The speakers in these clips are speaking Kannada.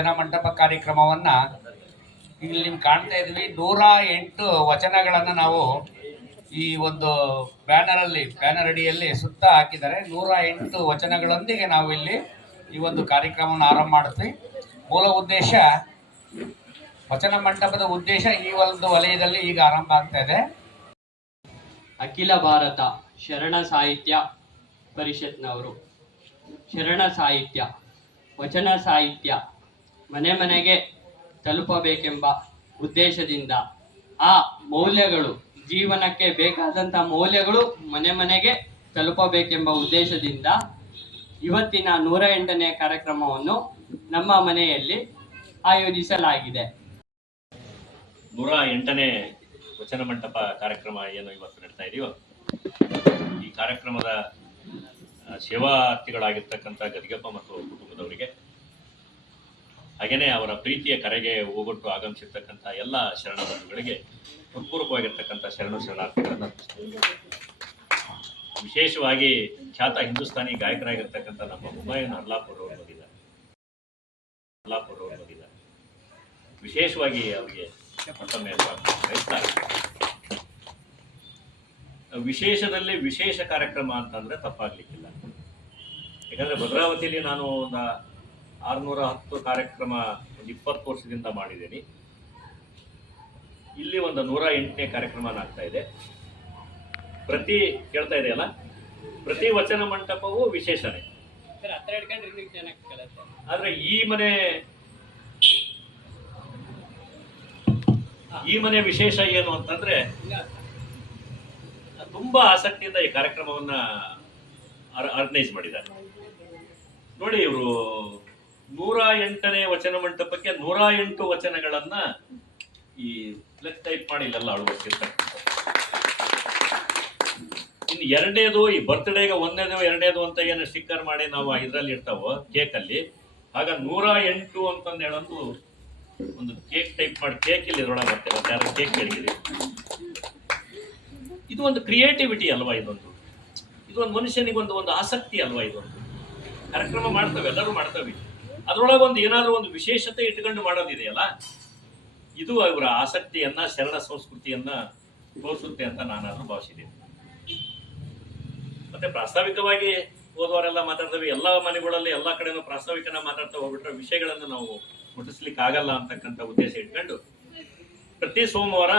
ವಚನ ಮಂಟಪ ಕಾರ್ಯಕ್ರಮವನ್ನು ಇಲ್ಲಿ ನಿಮ್ಗೆ ಕಾಣ್ತಾ ಇದ್ವಿ. 108 ವಚನಗಳನ್ನು ನಾವು ಈ ಒಂದು ಬ್ಯಾನರ್ ಅಡಿಯಲ್ಲಿ ಸುತ್ತ ಹಾಕಿದ್ದಾರೆ. 108 ವಚನಗಳೊಂದಿಗೆ ನಾವು ಇಲ್ಲಿ ಈ ಒಂದು ಕಾರ್ಯಕ್ರಮವನ್ನು ಆರಂಭ ಮಾಡ್ತೀವಿ. ಮೂಲ ಉದ್ದೇಶ, ವಚನ ಮಂಟಪದ ಉದ್ದೇಶ ಈ ಒಂದು ವಲಯದಲ್ಲಿ ಈಗ ಆರಂಭ ಆಗ್ತಾ ಇದೆ. ಅಖಿಲ ಭಾರತ ಶರಣ ಸಾಹಿತ್ಯ ಪರಿಷತ್ನವರು ಶರಣ ಸಾಹಿತ್ಯ, ವಚನ ಸಾಹಿತ್ಯ ಮನೆ ಮನೆಗೆ ತಲುಪಬೇಕೆಂಬ ಉದ್ದೇಶದಿಂದ ಆ ಮೌಲ್ಯಗಳು, ಜೀವನಕ್ಕೆ ಬೇಕಾದಂಥ ಮೌಲ್ಯಗಳು ಮನೆ ಮನೆಗೆ ತಲುಪಬೇಕೆಂಬ ಉದ್ದೇಶದಿಂದ ಇವತ್ತಿನ 108ನೇ ಕಾರ್ಯಕ್ರಮವನ್ನು ನಮ್ಮ ಮನೆಯಲ್ಲಿ ಆಯೋಜಿಸಲಾಗಿದೆ. 108ನೇ ವಚನ ಮಂಟಪ ಕಾರ್ಯಕ್ರಮ ಏನು ಇವತ್ತು ನಡೀತಾ ಇದೆಯೋ, ಈ ಕಾರ್ಯಕ್ರಮದ ಸೇವಾರ್ಥಿಗಳಾಗಿರ್ತಕ್ಕಂಥ ಗದಿಗೆಪ್ಪ ಮತ್ತು ಕುಟುಂಬದವರಿಗೆ, ಹಾಗೆಯೇ ಅವರ ಪ್ರೀತಿಯ ಕರೆಗೆ ಹೋಗೊಟ್ಟು ಆಗಮಿಸಿರ್ತಕ್ಕಂಥ ಎಲ್ಲ ಶರಣ ಬಂಧುಗಳಿಗೆ ಹೃತ್ಪೂರ್ವಕವಾಗಿರ್ತಕ್ಕಂಥ ಶರಣಾರ್ಥಿಗಳನ್ನು ವಿಶೇಷವಾಗಿ ಖ್ಯಾತ ಹಿಂದೂಸ್ತಾನಿ ಗಾಯಕರಾಗಿರ್ತಕ್ಕಂಥ ನಮ್ಮ ಹುಮಾಯೂನ್ ಅಲ್ಲಾಪುರ್ ಅವರು ಬಂದಿದ್ದಾರೆ. ವಿಶೇಷವಾಗಿ ಅವರಿಗೆ ಮತ್ತೊಮ್ಮೆ ಬಯಸ್ತಾರೆ. ವಿಶೇಷದಲ್ಲಿ ವಿಶೇಷ ಕಾರ್ಯಕ್ರಮ ಅಂತಂದರೆ ತಪ್ಪಾಗಲಿಕ್ಕಿಲ್ಲ. ಯಾಕಂದರೆ ಭದ್ರಾವತಿಯಲ್ಲಿ ನಾನು ಒಂದು 610 ಕಾರ್ಯಕ್ರಮ ಒಂದು 20 ವರ್ಷದಿಂದ ಮಾಡಿದ್ದೀನಿ. ಇಲ್ಲಿ ಒಂದು 108ನೇ ಕಾರ್ಯಕ್ರಮ ಆಗ್ತಾ ಇದೆ. ಕೇಳ್ತಾ ಇದೆಯಲ್ಲ, ಪ್ರತಿ ವಚನ ಮಂಟಪವೂ ವಿಶೇಷನೇ. ಆದರೆ ಈ ಮನೆ ವಿಶೇಷ ಏನು ಅಂತಂದ್ರೆ, ತುಂಬಾ ಆಸಕ್ತಿಯಿಂದ ಈ ಕಾರ್ಯಕ್ರಮವನ್ನ ಆರ್ಗನೈಸ್ ಮಾಡಿದ್ದಾರೆ. ನೋಡಿ, ಇವರು 108ನೇ ವಚನ ಮಂಟಪಕ್ಕೆ 108 ವಚನಗಳನ್ನ ಈ ಫ್ಲೆಕ್ಸ್ ಟೈಪ್ ಮಾಡಿ ಇಲ್ಲೆಲ್ಲ ಅಳವಡಿಸಿರ್ತಾರೆ. ಇನ್ನು ಎರಡನೇದು, ಈ ಬರ್ತ್ಡೇಗೆ 1ನೇದು 2ನೇದು ಅಂತ ಏನು ಸ್ಟಿಕ್ಕರ್ ಮಾಡಿ ನಾವು ಇದರಲ್ಲಿ ಇರ್ತಾವೋ ಕೇಕಲ್ಲಿ, ಆಗ 108 ಅಂತಂದು ಹೇಳೋದು ಒಂದು ಕೇಕ್ ಟೈಪ್ ಮಾಡಿ ಕೇಕ್ ಇಲ್ಲಿ ಇದ್ರೊಳಗೆ ಬರ್ತೇವೆ. ಮತ್ತೆ ಯಾರು ಕೇಕ್ ಕೇಳಿದ್ದೀರಿ? ಇದು ಒಂದು ಕ್ರಿಯೇಟಿವಿಟಿ ಅಲ್ವಾ? ಇದೊಂದು ಮನುಷ್ಯನಿಗೊಂದು ಆಸಕ್ತಿ ಅಲ್ವಾ? ಇದೊಂದು ಕಾರ್ಯಕ್ರಮ ಮಾಡ್ತೇವೆ, ಎಲ್ಲರೂ ಮಾಡ್ತೇವೆ. ಅದರೊಳಗೆ ಏನಾದರೂ ಒಂದು ವಿಶೇಷತೆ ಇಟ್ಕೊಂಡು ಮಾಡೋದಿದೆಯಲ್ಲ, ಇದು ಇವರ ಆಸಕ್ತಿಯನ್ನ, ಶರಣ ಸಂಸ್ಕೃತಿಯನ್ನ ತೋರಿಸುತ್ತೆ ಅಂತ ನಾನಾದ್ರೂ ಭಾವಿಸಿದ್ದೀನಿ. ಮತ್ತೆ ಪ್ರಾಸ್ತಾವಿಕವಾಗಿ ಓದುವವರೆಲ್ಲ ಮಾತಾಡ್ತೇವೆ. ಎಲ್ಲ ಮನೆಗಳಲ್ಲಿ ಎಲ್ಲ ಕಡೆನೂ ಪ್ರಾಸ್ತಾವಿಕನ ಮಾತಾಡ್ತಾ ಹೋಗ್ಬಿಟ್ರೆ ವಿಷಯಗಳನ್ನು ನಾವು ಮುಟ್ಟಿಸ್ಲಿಕ್ಕೆ ಆಗಲ್ಲ ಅಂತಕ್ಕಂಥ ಉದ್ದೇಶ ಇಟ್ಕೊಂಡು ಪ್ರತಿ ಸೋಮವಾರ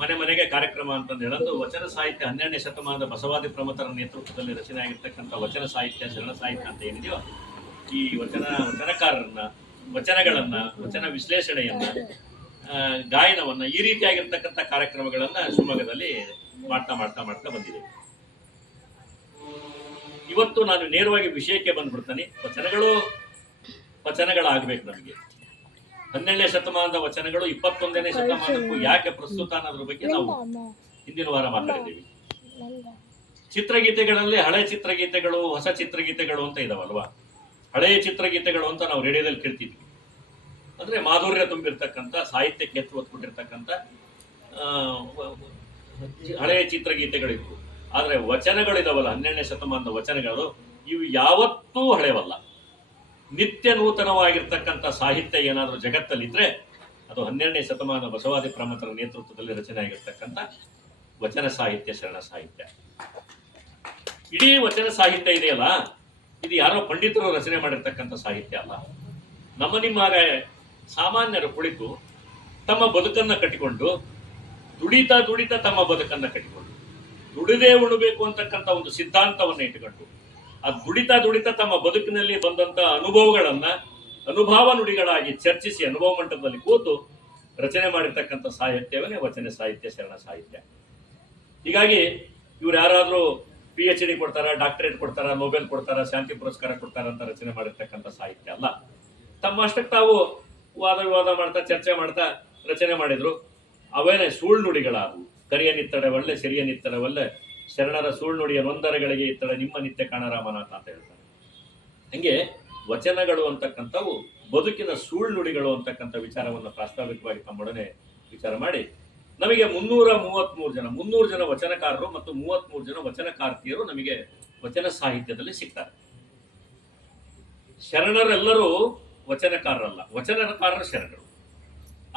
ಮನೆ ಮನೆಗೆ ಕಾರ್ಯಕ್ರಮ ಅಂತಂದು ಹೇಳೋದು ವಚನ ಸಾಹಿತ್ಯ 12ನೇ ಶತಮಾನದ ಬಸವಾದಿ ಪ್ರಮುಖರ ನೇತೃತ್ವದಲ್ಲಿ ರಚನೆ ಆಗಿರ್ತಕ್ಕಂಥ ವಚನ ಸಾಹಿತ್ಯ, ಶರಣ ಸಾಹಿತ್ಯ ಅಂತ ಏನಿದೆಯೋ, ಈ ವಚನಕಾರರನ್ನ, ವಚನಗಳನ್ನ, ವಚನ ವಿಶ್ಲೇಷಣೆಯನ್ನ, ಗಾಯನವನ್ನ, ಈ ರೀತಿಯಾಗಿರ್ತಕ್ಕಂಥ ಕಾರ್ಯಕ್ರಮಗಳನ್ನ ಶಿವಮೊಗ್ಗದಲ್ಲಿ ಮಾಡ್ತಾ ಬಂದಿದೆ. ಇವತ್ತು ನಾನು ನೇರವಾಗಿ ವಿಷಯಕ್ಕೆ ಬಂದ್ಬಿಡ್ತಾನೆ. ವಚನಗಳಾಗಬೇಕು ನಮಗೆ. 12ನೇ ಶತಮಾನದ ವಚನಗಳು 21ನೇ ಶತಮಾನಕ್ಕೂ ಯಾಕೆ ಪ್ರಸ್ತುತ ಅನ್ನೋದ್ರ ಬಗ್ಗೆ ನಾವು ಹಿಂದಿನ ವಾರ ಮಾತಾಡಿದ್ದೀವಿ. ಚಿತ್ರಗೀತೆಗಳಲ್ಲಿ ಹಳೆ ಚಿತ್ರಗೀತೆಗಳು, ಹೊಸ ಚಿತ್ರಗೀತೆಗಳು ಅಂತ ಇದಾವಲ್ವಾ? ಹಳೆಯ ಚಿತ್ರಗೀತೆಗಳು ಅಂತ ನಾವು ರೇಡಿಯೋದಲ್ಲಿ ಕೇಳ್ತಿದ್ವಿ. ಅಂದ್ರೆ ಮಾಧುರ್ಯ ತುಂಬಿರ್ತಕ್ಕಂಥ, ಸಾಹಿತ್ಯಕ್ಕೆ ಎತ್ತು ಒತ್ತು ಕೊಟ್ಟಿರ್ತಕ್ಕಂಥ ಹಳೆಯ ಚಿತ್ರಗೀತೆಗಳಿದ್ವು. ಆದ್ರೆ ವಚನಗಳಿದಾವಲ್ಲ, 12ನೇ ಶತಮಾನದ ವಚನಗಳು, ಇವು ಯಾವತ್ತೂ ಹಳೆವಲ್ಲ. ನಿತ್ಯ ನೂತನವಾಗಿರ್ತಕ್ಕಂಥ ಸಾಹಿತ್ಯ ಏನಾದರೂ ಜಗತ್ತಲ್ಲಿದ್ರೆ ಅದು 12ನೇ ಶತಮಾನ ಬಸವಾದಿ ಪ್ರಮುಖರ ನೇತೃತ್ವದಲ್ಲಿ ರಚನೆ ಆಗಿರ್ತಕ್ಕಂಥ ವಚನ ಸಾಹಿತ್ಯ, ಶರಣ ಸಾಹಿತ್ಯ. ಇಡೀ ವಚನ ಸಾಹಿತ್ಯ ಇದೆಯಲ್ಲ, ಇದು ಯಾರೋ ಪಂಡಿತರು ರಚನೆ ಮಾಡಿರ್ತಕ್ಕಂಥ ಸಾಹಿತ್ಯ ಅಲ್ಲ. ನಿಮ್ಮ ಸಾಮಾನ್ಯರು ಕುಳಿತು ತಮ್ಮ ಬದುಕನ್ನ ಕಟ್ಟಿಕೊಂಡು, ದುಡಿತಾ ತಮ್ಮ ಬದುಕನ್ನ ಕಟ್ಟಿಕೊಂಡು, ದುಡಿದೇ ಉಣಬೇಕು ಅಂತಕ್ಕಂಥ ಒಂದು ಸಿದ್ಧಾಂತವನ್ನ ಇಟ್ಟುಕೊಂಡು, ಆ ದುಡಿತಾ ತಮ್ಮ ಬದುಕಿನಲ್ಲಿ ಬಂದಂತ ಅನುಭವಗಳನ್ನ ಅನುಭವ ನುಡಿಗಳಾಗಿ ಚರ್ಚಿಸಿ ಅನುಭವ ಮಂಟಪದಲ್ಲಿ ಕೂತು ರಚನೆ ಮಾಡಿರ್ತಕ್ಕಂಥ ಸಾಹಿತ್ಯವನ್ನೇ ವಚನ ಸಾಹಿತ್ಯ, ಶರಣ ಸಾಹಿತ್ಯ. ಹೀಗಾಗಿ ಇವ್ರು ಯಾರಾದ್ರೂ PhD ಕೊಡ್ತಾರ, ಡಾಕ್ಟರೇಟ್ ಕೊಡ್ತಾರ, ನೊಬೆಲ್ ಕೊಡ್ತಾರ, ಶಾಂತಿ ಪುರಸ್ಕಾರ ಕೊಡ್ತಾರ ಅಂತ ರಚನೆ ಮಾಡಿರ್ತಕ್ಕಂಥ ಸಾಹಿತ್ಯ ಅಲ್ಲ. ತಮ್ಮಷ್ಟಕ್ಕೆ ತಾವು ವಾದ ವಿವಾದ ಮಾಡ್ತಾ, ಚರ್ಚೆ ಮಾಡ್ತಾ ರಚನೆ ಮಾಡಿದ್ರು. ಅವೇನೇ ಸುಳ್ಳು ನುಡಿಗಳಾದವು. ಕರಿಯ ನಿತ್ತಡೆ ಒಳ್ಳೆ, ಸಿರಿಯ ನಿತ್ತಡೆ ಒಳ್ಳೆ, ಶರಣರ ಸುಳ್ಳು ನುಡಿಯ ನೊಂದರಗಳಿಗೆ ಇತ್ತಡೆ ನಿಮ್ಮ ನಿತ್ಯ ಕಾಣರಾಮನಾಥ ಅಂತ ಹೇಳ್ತಾರೆ. ಹಂಗೆ ವಚನಗಳು ಅಂತಕ್ಕಂಥವು ಬದುಕಿನ ಸುಳ್ಳು ನುಡಿಗಳು ಅಂತಕ್ಕಂಥ ವಿಚಾರವನ್ನು ಪ್ರಾಸ್ತಾವಿಕವಾಗಿ ತಮ್ಮೊಡನೆ ವಿಚಾರ ಮಾಡಿ ನಮಗೆ 300 ಜನ ವಚನಕಾರರು ಮತ್ತು 33 ಜನ ವಚನಕಾರ್ತಿಯರು ನಮಗೆ ವಚನ ಸಾಹಿತ್ಯದಲ್ಲಿ ಸಿಗ್ತಾರೆ. ಶರಣರೆಲ್ಲರೂ ವಚನಕಾರರಲ್ಲ, ವಚನಕಾರರು ಶರಣರು.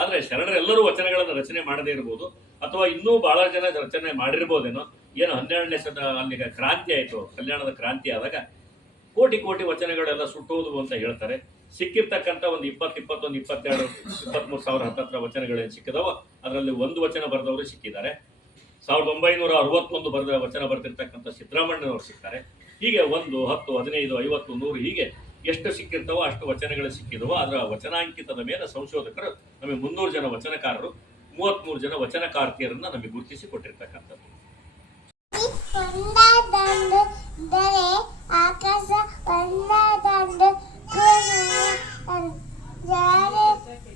ಆದರೆ ಶರಣರೆಲ್ಲರೂ ವಚನಗಳನ್ನು ರಚನೆ ಮಾಡದೇ ಇರ್ಬೋದು, ಅಥವಾ ಇನ್ನೂ ಬಹಳ ಜನ ರಚನೆ ಮಾಡಿರ್ಬೋದೇನೋ. ಏನು 12ನೇ ಅಲ್ಲಿಗೆ ಕ್ರಾಂತಿ ಆಯಿತು, ಕಲ್ಯಾಣದ ಕ್ರಾಂತಿ ಆದಾಗ ಕೋಟಿ ಕೋಟಿ ವಚನಗಳೆಲ್ಲ ಸುಟ್ಟೋದು ಅಂತ ಹೇಳ್ತಾರೆ. ಸಿಕ್ಕಿರ್ತಕ್ಕಂಥ ಒಂದು 20, 21, 22, 23 ಸಾವಿರ ಹತ್ತತ್ರ ವಚನಗಳೇನು ಸಿಕ್ಕಿದವ, ಅದರಲ್ಲಿ ಒಂದು ವಚನ ಬರೆದವರು ಸಿಕ್ಕಿದ್ದಾರೆ. 1961 ಬರೆದ ವಚನ ಬರ್ತಿರ್ತಕ್ಕಂಥ ಸಿದ್ದರಾಮಣ್ಣನವರು ಸಿಗ್ತಾರೆ. ಹೀಗೆ 1, 10, 15, 50, 100 ಹೀಗೆ ಎಷ್ಟು ಸಿಕ್ಕಿರ್ತವೋ ಅಷ್ಟು ವಚನಗಳು ಸಿಕ್ಕಿದವೋ. ಅದರ ವಚನಾಂಕಿತದ ಮೇಲೆ ಸಂಶೋಧಕರು ನಮಗೆ 300 ಜನ ವಚನಕಾರರು, 33 ಜನ ವಚನಕಾರ್ತಿಯರನ್ನ ನಮಗೆ ಗುರುತಿಸಿ ಕೊಟ್ಟಿರ್ತಕ್ಕಂಥದ್ದು. ಒಂದಾದಂದು ದರೆ ಆಕಾಶ ಒಂದಾದಂದು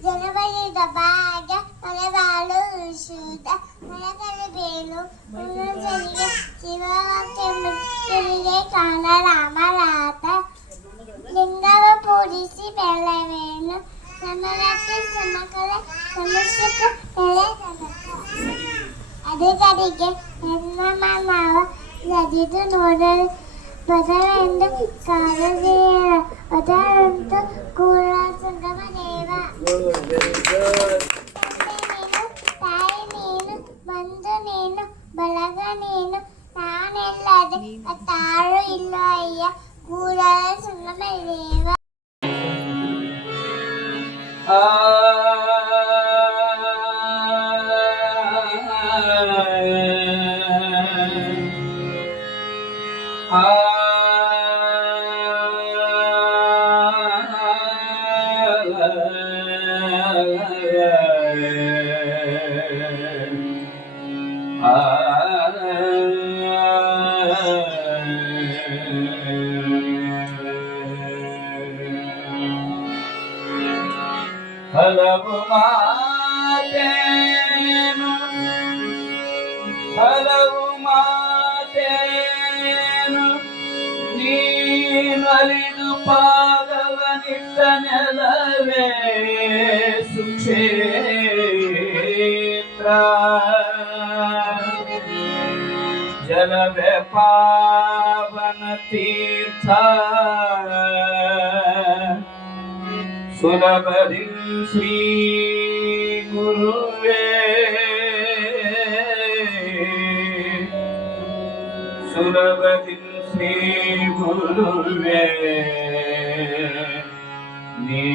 ಜನಬಲಿದ ಭಾಗ್ಯ ಮನೆಗಾಳು ಶುದ್ಧ ಮನೆಗಳು ಬೇಲು ಜನರಿಗೆ ಶಿವಕ್ಕೆ ಕಾಣ ರಾಮರಾತ ಲಿಂಗವ ಪೂಜಿಸಿ ಬೆಳೆವೇನು ಸಮರಕ್ಕೆ ಸಮಕಲ ಸಮಸ್ಯಕ ಬೆಳೆ ಅಧಿಕಾರಿಗೆ ಹೆಣ್ಣು ನದಿದು ನೋಡಲು ಬದಲೆಂದು ಕಾಲದೇವ ಅದರಂತು ಕೂಡ ಸಂಗಮ ದೇವ. ತಾಯಿ ನೀನು, ಬಂಧು ನೀನು, ಬಳಗ ನೀನು, ನಾನೆಲ್ಲದೆ ತಾಳು ಇಲ್ಲ ಅಯ್ಯ ಕೂಡ ಸಂಗಮ ದೇವ. ಹಲವು ಮಾತೇನು ನೀನಲಿದು ಪಾದವನಿಟ್ಟ ನೆಲವೇ ಸುಕ್ಷೇತ್ರ ಜಲವೇ ಪಾವನ ತೀರ್ಥ ಸುಲಭದಿ ಶ್ರೀ ಗುರುವೇ ಸುಲಭದಿ ಶ್ರೀ ಗುರುವೇ ನೀ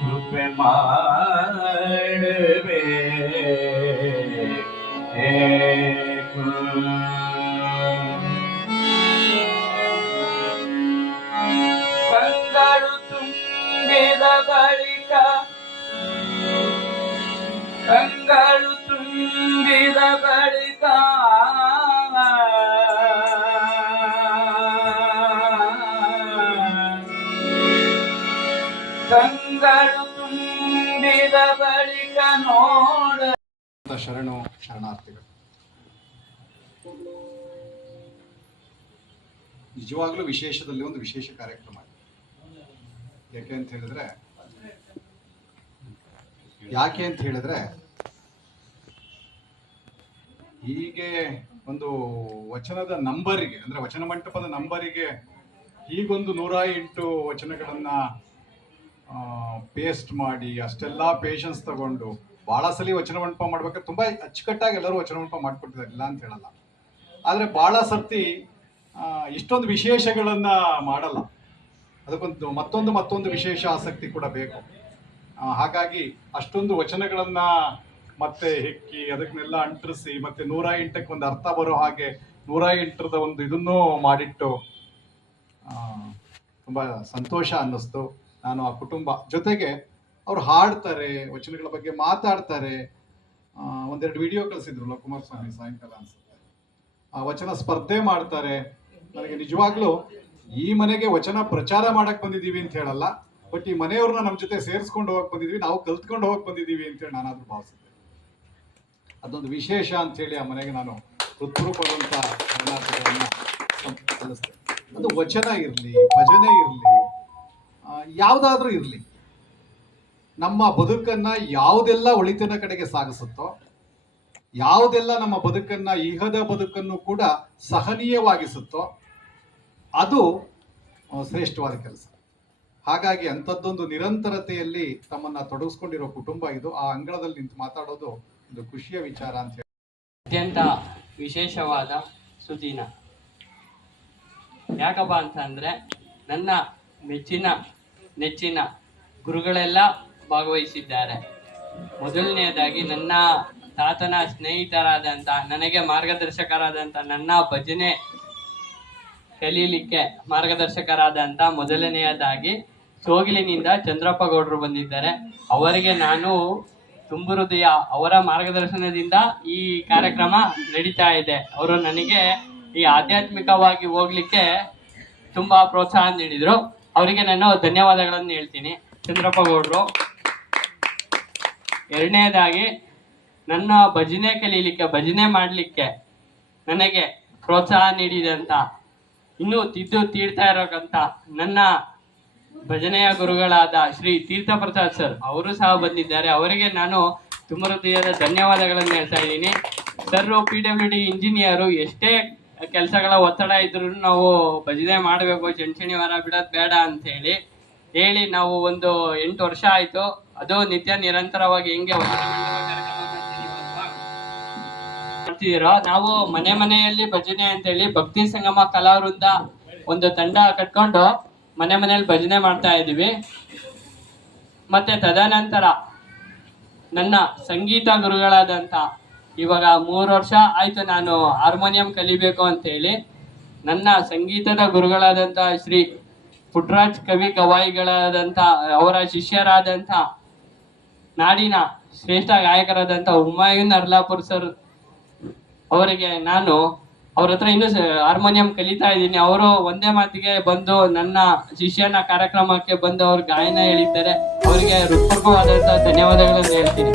ಕೃಪೆ ಮಾಡುವೆ ಹೇ ಗುರು. ಕಂಗಳು ತುಂಬಿದ ಬಳಿಕ ಕಂಗಳು ತುಂಬಿದ ಬಳಿಕ ಕಂಗಳು ತುಂಬಿದ ಬಳಿಕ ನೋಡ ಶರಣು ಶರಣಾರ್ಥಿಗಳು. ನಿಜವಾಗ್ಲೂ ವಿಶೇಷದಲ್ಲಿ ಒಂದು ವಿಶೇಷ ಕಾರ್ಯಕ್ರಮ. ಯಾಕೆ ಅಂತ ಹೇಳಿದ್ರೆ ಹೀಗೆ ಒಂದು ವಚನದ ನಂಬರಿಗೆ, ಅಂದ್ರೆ ವಚನ ಮಂಟಪದ ನಂಬರಿಗೆ ಹೀಗೊಂದು 108 ವಚನಗಳನ್ನ ಪೇಸ್ಟ್ ಮಾಡಿ ಅಷ್ಟೆಲ್ಲ ಪೇಷನ್ಸ್ ತಗೊಂಡು ಬಹಳ ಸಲ ವಚನ ಮಂಟಪ ಮಾಡ್ಬೇಕಾದ್ರೆ ತುಂಬಾ ಅಚ್ಚುಕಟ್ಟಾಗಿ ಎಲ್ಲರೂ ವಚನ ಮಂಟಪ ಮಾಡ್ಕೊಟ್ಟಿದ್ದಾರೆ, ಇಲ್ಲ ಅಂತ ಹೇಳಲ್ಲ. ಆದ್ರೆ ಬಹಳ ಸರ್ತಿ ಇಷ್ಟೊಂದು ವಿಶೇಷಗಳನ್ನ ಮಾಡಲ್ಲ. ಅದಕ್ಕೊಂದು ಮತ್ತೊಂದು ವಿಶೇಷ ಆಸಕ್ತಿ ಕೂಡ ಬೇಕು. ಹಾಗಾಗಿ ಅಷ್ಟೊಂದು ವಚನಗಳನ್ನ ಮತ್ತೆ ಹೆಕ್ಕಿ ಅದನ್ನೆಲ್ಲ ಅಂಟರಿಸಿ ಮತ್ತೆ 108ಕ್ಕೆ ಒಂದು ಅರ್ಥ ಬರೋ ಹಾಗೆ 108ರದ ಒಂದು ಇದನ್ನೂ ಮಾಡಿಟ್ಟು ತುಂಬಾ ಸಂತೋಷ ಅನ್ನಿಸ್ತು. ನಾನು ಆ ಕುಟುಂಬ ಜೊತೆಗೆ ಅವ್ರು ಹಾಡ್ತಾರೆ, ವಚನಗಳ ಬಗ್ಗೆ ಮಾತಾಡ್ತಾರೆ. ಒಂದೆರಡು ವಿಡಿಯೋ ಕಳಿಸಿದ್ರು ಲೋಕುಮಾರಸ್ವಾಮಿ ಸಾಯಂಕಾಲ ಅನ್ಸುತ್ತೆ. ಆ ವಚನ ಸ್ಪರ್ಧೆ ಮಾಡ್ತಾರೆ. ನನಗೆ ನಿಜವಾಗ್ಲೂ ಈ ಮನೆಗೆ ವಚನ ಪ್ರಚಾರ ಮಾಡಕ್ ಬಂದಿದ್ದೀವಿ ಅಂತ ಹೇಳಲ್ಲ, ಬಟ್ ಈ ಮನೆಯವ್ರನ್ನ ನಮ್ಮ ಜೊತೆ ಸೇರಿಸ್ಕೊಂಡು ಹೋಗಕ್ ಬಂದಿದ್ವಿ, ನಾವು ಕಲ್ತ್ಕೊಂಡು ಹೋಗಕ್ ಬಂದಿದ್ದೀವಿ ಅಂತೇಳಿ ನಾನಾದ್ರೂ ಭಾವಿಸಿದ್ದೆ. ಅದೊಂದು ವಿಶೇಷ ಅಂತ ಹೇಳಿ ಆ ಮನೆಗೆ ನಾನು ಹೃತ್ಪೂರ್ವಕವಾದಂಥ ಕರ್ನಾಟಕವನ್ನು ಸಲ್ಲಿಸ್ತೇನೆ. ಅದು ವಚನ ಇರಲಿ, ಭಜನೆ ಇರಲಿ, ಯಾವುದಾದ್ರೂ ಇರಲಿ, ನಮ್ಮ ಬದುಕನ್ನ ಯಾವುದೆಲ್ಲ ಒಳಿತಿನ ಕಡೆಗೆ ಸಾಗಿಸುತ್ತೋ, ಯಾವುದೆಲ್ಲ ನಮ್ಮ ಬದುಕನ್ನ ಇಹದ ಬದುಕನ್ನು ಕೂಡ ಸಹನೀಯವಾಗಿಸುತ್ತೋ ಅದು ಶ್ರೇಷ್ಠವಾದ ಕೆಲಸ. ಹಾಗಾಗಿ ಅಂಥದ್ದೊಂದು ನಿರಂತರತೆಯಲ್ಲಿ ತಮ್ಮನ್ನ ತೊಡಗಿಸ್ಕೊಂಡಿರೋ ಕುಟುಂಬ ಇದು. ಆ ಅಂಗಳದಲ್ಲಿ ನಿಂತು ಮಾತಾಡೋದು ಒಂದು ಖುಷಿಯ ವಿಚಾರ ಅಂತ ಹೇಳಿ. ಅತ್ಯಂತ ವಿಶೇಷವಾದ ಸುದಿನ. ಯಾಕಪ್ಪ ಅಂತಂದ್ರೆ ನನ್ನ ನೆಚ್ಚಿನ ಗುರುಗಳೆಲ್ಲ ಭಾಗವಹಿಸಿದ್ದಾರೆ. ಮೊದಲನೆಯದಾಗಿ ನನ್ನ ತಾತನ ಸ್ನೇಹಿತರಾದಂಥ, ನನಗೆ ಮಾರ್ಗದರ್ಶಕರಾದಂಥ, ನನ್ನ ಭಜನೆ ಕಲೀಲಿಕ್ಕೆ ಮಾರ್ಗದರ್ಶಕರಾದಂಥ ಮೊದಲನೆಯದಾಗಿ ಸೋಗಿಲಿನಿಂದ ಚಂದ್ರಪ್ಪ ಗೌಡರು ಬಂದಿದ್ದಾರೆ. ಅವರಿಗೆ ನಾನು ತುಂಬು ಹೃದಯ, ಅವರ ಮಾರ್ಗದರ್ಶನದಿಂದ ಈ ಕಾರ್ಯಕ್ರಮ ನಡೀತಾ ಇದೆ. ಅವರು ನನಗೆ ಈ ಆಧ್ಯಾತ್ಮಿಕವಾಗಿ ಹೋಗ್ಲಿಕ್ಕೆ ತುಂಬಾ ಪ್ರೋತ್ಸಾಹ ನೀಡಿದ್ರು. ಅವರಿಗೆ ನಾನು ಧನ್ಯವಾದಗಳನ್ನು ಹೇಳ್ತೀನಿ, ಚಂದ್ರಪ್ಪ ಗೌಡರು. ಎರಡನೇದಾಗಿ ನನ್ನ ಭಜನೆ ಕಲೀಲಿಕ್ಕೆ, ಭಜನೆ ಮಾಡಲಿಕ್ಕೆ ನನಗೆ ಪ್ರೋತ್ಸಾಹ ನೀಡಿದಂತ, ಇನ್ನೂ ತೀಡ್ತಾ ಇರೋಕಂತ ನನ್ನ ಭಜನೆಯ ಗುರುಗಳಾದ ಶ್ರೀ ತೀರ್ಥ ಪ್ರಸಾದ್ ಸರ್, ಅವರು ಸಹ ಬಂದಿದ್ದಾರೆ. ಅವರಿಗೆ ನಾನು ತುಂಬ ಹೃದಯದ ಧನ್ಯವಾದಗಳನ್ನು ಹೇಳ್ತಾ ಇದ್ದೀನಿ. ಸರ್ PWD ಇಂಜಿನಿಯರು, ಎಷ್ಟೇ ಕೆಲಸಗಳ ಒತ್ತಡ ಇದ್ರೂ ನಾವು ಭಜನೆ ಮಾಡಬೇಕು, ಶನಿವಾರ ಬಿಡೋದು ಬೇಡ ಅಂತ ಹೇಳಿ ನಾವು ಒಂದು 8 ವರ್ಷ ಆಯ್ತು. ಅದು ನಿತ್ಯ ನಿರಂತರವಾಗಿ ಹೆಂಗೆ ಮಾಡ್ತಿದ್ದೀರೋ, ನಾವು ಮನೆಯಲ್ಲಿ ಭಜನೆ ಅಂತೇಳಿ ಭಕ್ತಿ ಸಂಗಮ ಕಲಾವೃಂದ ಒಂದು ತಂಡ ಕಟ್ಕೊಂಡು ಮನೆಯಲ್ಲಿ ಭಜನೆ ಮಾಡ್ತಾ ಇದ್ದೀವಿ. ಮತ್ತೆ ತದನಂತರ ನನ್ನ ಸಂಗೀತ ಗುರುಗಳಾದಂಥ, ಇವಾಗ 3 ವರ್ಷ ಆಯ್ತು ನಾನು ಹಾರ್ಮೋನಿಯಂ ಕಲಿಬೇಕು ಅಂತೇಳಿ, ನನ್ನ ಸಂಗೀತದ ಗುರುಗಳಾದಂಥ ಶ್ರೀ ಪುಟ್ಟರಾಜ್ ಕವಿ ಗವಾಯಿಗಳಾದಂಥ, ಅವರ ಶಿಷ್ಯರಾದಂಥ, ನಾಡಿನ ಶ್ರೇಷ್ಠ ಗಾಯಕರಾದಂಥ ಹುಮಾಯೂನ್ ಅರ್ಲಾಪುರ್ ಸರ್ ಅವರಿಗೆ ನಾನು ಅವ್ರ ಹತ್ರ ಇನ್ನೂ ಹಾರ್ಮೋನಿಯಂ ಕಲಿತಾ ಇದ್ದೀನಿ. ಅವರು ಒಂದೇ ಮಾತಿಗೆ ಬಂದು ನನ್ನ ಶಿಷ್ಯನ ಕಾರ್ಯಕ್ರಮಕ್ಕೆ ಬಂದು ಅವ್ರ ಗಾಯನ ಹೇಳಿದ್ದಾರೆ. ಅವರಿಗೆ ಹೃತ್ಪೂರ್ವಕವಾದಂಥ ಧನ್ಯವಾದಗಳನ್ನು ಹೇಳ್ತೀನಿ.